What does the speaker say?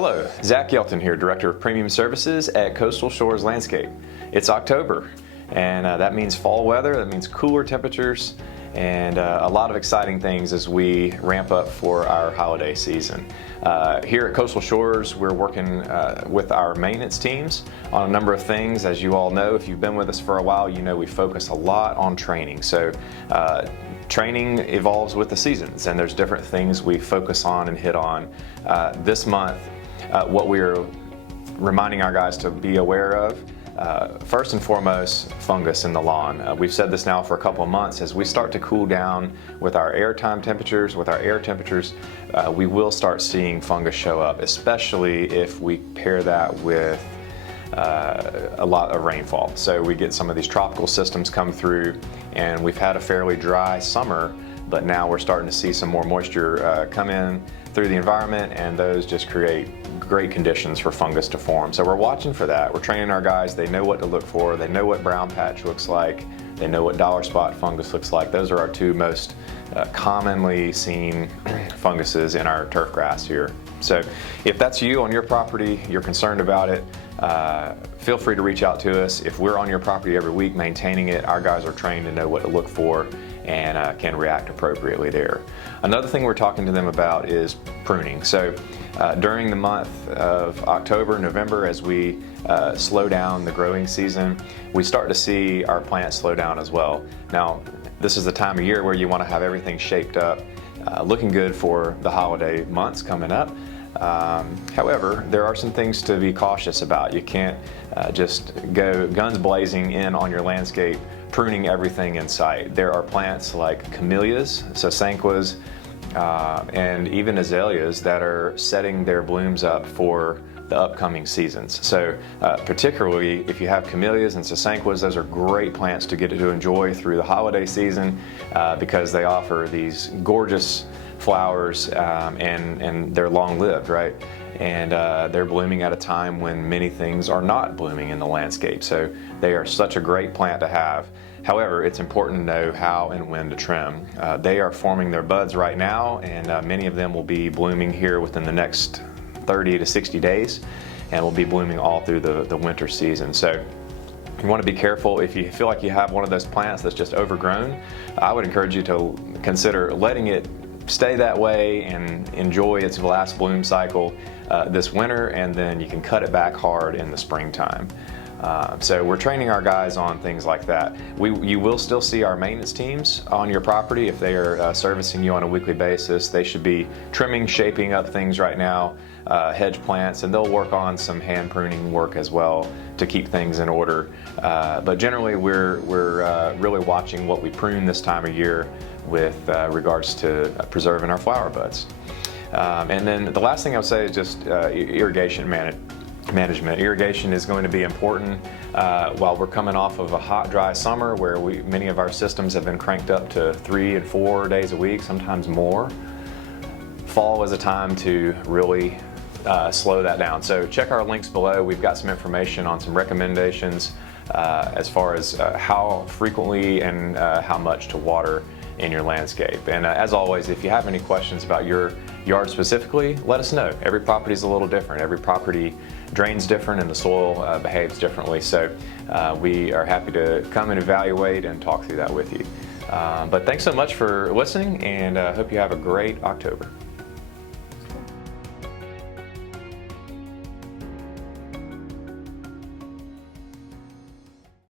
Hello, Zach Yelton here, Director of Premium Services at Coastal Shores Landscape. It's October, and that means fall weather, that means cooler temperatures, and a lot of exciting things as we ramp up for our holiday season. Here at Coastal Shores, we're working with our maintenance teams on a number of things. As you all know, if you've been with us for a while, you know we focus a lot on training. So training evolves with the seasons, and there's different things we focus on and hit on. This month, what we're reminding our guys to be aware of, first and foremost, fungus in the lawn. We've said this now for a couple of months. As we start to cool down with our airtime temperatures, we will start seeing fungus show up, especially if we pair that with a lot of rainfall. So we get some of these tropical systems come through, and we've had a fairly dry summer, but now we're starting to see some more moisture come in through the environment, and those just create great conditions for fungus to form. So we're watching for that. We're training our guys. They know what to look for. They know what brown patch looks like. They know what dollar spot fungus looks like. Those are our two most commonly seen funguses in our turf grass here. So if that's you on your property, you're concerned about it, feel free to reach out to us. If we're on your property every week maintaining it, our guys are trained to know what to look for and can react appropriately there. Another thing we're talking to them about is pruning. So during the month of October, November, as we slow down the growing season, we start to see our plants slow down as well. Now, this is the time of year where you want to have everything shaped up, looking good for the holiday months coming up. However, there are some things to be cautious about. You can't just go guns blazing in on your landscape, pruning everything in sight. There are plants like camellias, sasanquas, and even azaleas that are setting their blooms up for the upcoming seasons. So particularly if you have camellias and sasanquas, those are great plants to get to enjoy through the holiday season because they offer these gorgeous flowers and they're long-lived, right? And they're blooming at a time when many things are not blooming in the landscape. So they are such a great plant to have. However, it's important to know how and when to trim. They are forming their buds right now, and many of them will be blooming here within the next 30 to 60 days, and will be blooming all through the winter season. So you want to be careful. If you feel like you have one of those plants that's just overgrown, I would encourage you to consider letting it stay that way and enjoy its last bloom cycle this winter, and then you can cut it back hard in the springtime. So we're training our guys on things like that. You will still see our maintenance teams on your property if they are servicing you on a weekly basis. They should be trimming, shaping up things right now, hedge plants, and they'll work on some hand pruning work as well to keep things in order. But generally we're really watching what we prune this time of year with regards to preserving our flower buds. And then the last thing I would say is just irrigation management. Irrigation is going to be important while we're coming off of a hot, dry summer where many of our systems have been cranked up to 3 and 4 days a week, sometimes more. Fall is a time to really slow that down. So check our links below. We've got some information on some recommendations as far as how frequently and how much to water in your landscape. And as always, if you have any questions about your yard specifically, let us know. Every property is a little different. Every property drains different and the soil behaves differently. So we are happy to come and evaluate and talk through that with you. But thanks so much for listening, and hope you have a great October.